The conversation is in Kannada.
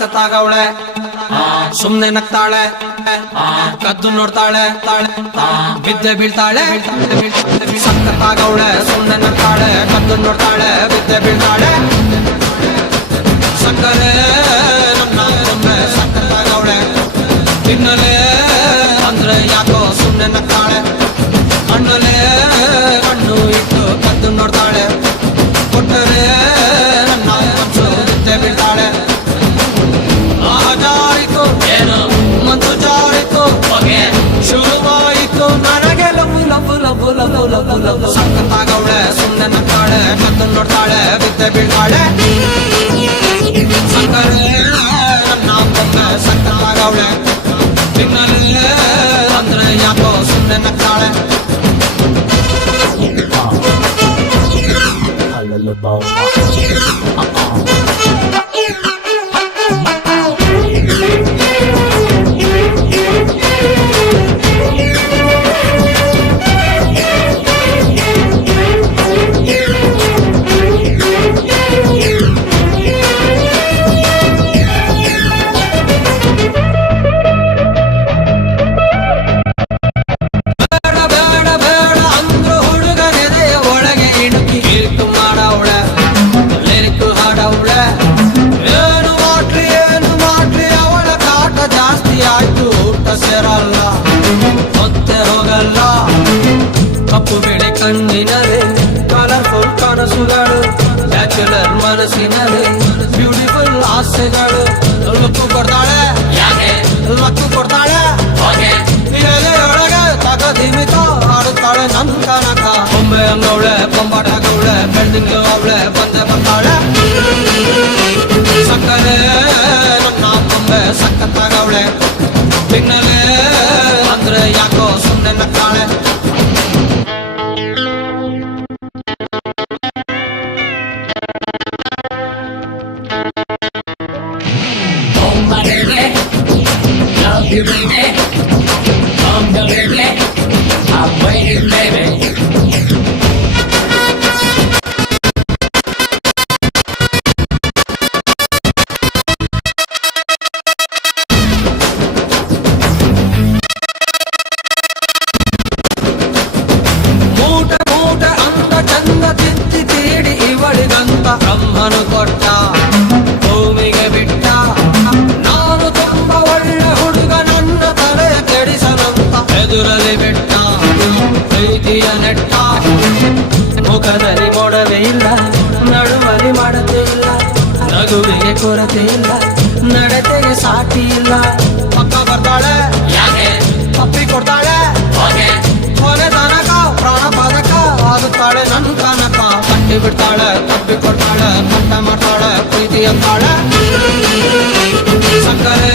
ಸಖತ್ತಾಗವಳೆ ಸುಮ್ನೆ ನಗ್ತಾಳೆ ಕದ್ದು ನೋಡ್ತಾಳೆ ಬಿದ್ದೆ ಬೀಳ್ತಾಳೆ ಸಖತ್ತಾಗವಳೆ ಸುಮ್ನೆ ನಗ್ತಾಳೆ ಕದ್ದು ನೋಡ್ತಾಳೆ ಬಿದ್ದೆ ಬೀಳ್ತಾಳೆ ಸಕ್ಕರೆ ನಮ್ಮ ಒಮ್ಮೆ ಸಖತ್ತಾಗವಳೆ ತಿನ್ನಲೇ ಅಂದ್ರೆ ಯಾಕೋ ಸುಮ್ನೆ ನಗ್ತಾಳೆ ಅಣ್ಣಲೇ ಕಣ್ಣು ಇಟ್ಟು ಕದ್ದು ನೋಡ್ತಾಳೆ ಕೊಟ್ಟರೆ ನನ್ನ ಮನಸ್ಸು ಬಿದ್ದೆ ಬೀಳ್ತಾಳೆ ಜಾರಿತು ಏನು ಮಂದು ಜಾರಿತು ಶುರುವಾಯಿತು ನನಗೆ ಲಬು ಲಬು ಲಬು ಲಬು ಲಬು ಲಬು ಸಖತ್ತಾಗವಳೆ ಸುಮ್ನೆ ನಗ್ತಾಳೆ ಕದ್ದು ನೋಡ್ತಾಳೆ ಬಿದ್ದೆ ಬೀಳ್ತಾಳೆ ಸಕ್ಕರೆ ನನ್ನ ಒಮ್ಮೆ ಸಖತ್ತಾಗವಳೆ ತಿನ್ನಲೇ ಅಂದ್ರೆ ಯಾಕೋ ಸುಮ್ನೆ ನಗ್ತಾಳೆ ಕಪ್ಪು ಬೆಳೆ ಕಣ್ಣಿನರೆ ಕಲರ್ಫುಲ್ ಕನಸುಗಳು ಬ್ಯಾಚುಲರ್ ಮನಸ್ಸಿನರೆ ಬ್ಯೂಟಿಫುಲ್ ಆಸೆಗಳು ಲಕ್ಕು ಕೊಡ್ತಾಳೆ ಲಕ್ಕು ಕೊಡ್ತಾಳೆ ಎದೆಯೊಳಗೆ ತಗದಿಮಿತ ಆಡುತ್ತಾಳೆ ನನ್ ಕನಕ ಒಮ್ಮೆ ಅಂಗವಳೆ ಬೊಂಬಾಟಗವಳೆ ಬೆಳ್ದಿಂಗ್ಳು ಅವಳೆ ಬಂದೆ ಬರ್ತಾಳೆ ಸಕ್ಕರೆ ನನ್ನ ಒಮ್ಮೆ ಸಖತ್ತಾಗವಳೆ ತಿನ್ನಲೇ ಅಂದ್ರೆ ಯಾಕೋ ಸುಮ್ಮನೆ ನಗ್ತಾಳೆ You baby, come the baby, I'm waiting baby. ಮೂಟೆ ಮೂಟೆ ಅಂದ ಚಂದ ತಿತ್ತಿ ತೀಡಿ ಇವಳಿಗಂತ ಬ್ರಹ್ಮನು ಕೊಟ್ಟ ಭೂಮಿಗೆ ಬಿಟ್ಟ ನಾನು ತುಂಬ ಒಳ್ಳೆ ಹುಡುಗ ನನ್ನ ತಲೆ ಕೆಡಿಸನಂತ ಎದುರಲ್ಲಿ ಬಿಟ್ಟ ಪ್ರೀತಿಯ ನೆಟ್ಟ ಮುಖದಲ್ಲಿ ಮೊಡವೆ ಇಲ್ಲ ನಡುವಲಿ ಮಾಡತೆ ಇಲ್ಲ ನಗುವಿಗೆ ಕೊರತೆ ಇಲ್ಲ ನಡತೆಗೆ ಸಾಟಿ ಇಲ್ಲ ಪಕ್ಕ ಬರ್ತಾಳೆ ತಪ್ಪಿ ಕೊಡ್ತಾಳೆ ಕೊನೆ ತನಕ ಪ್ರಾಣ ಪದಕ ಆಗುತ್ತಾಳೆ ನನ್ ಕನಕ ಕಟ್ಟಿ ಬಿಡ್ತಾಳೆ ತಪ್ಪಿ ಕೊಡ್ತಾಳೆ ಕಟ್ಟ ಮಾಡ್ತಾಳೆ ಪ್ರೀತಿ ಅಂತಾಳೆ ಸಕ್ಕರೆ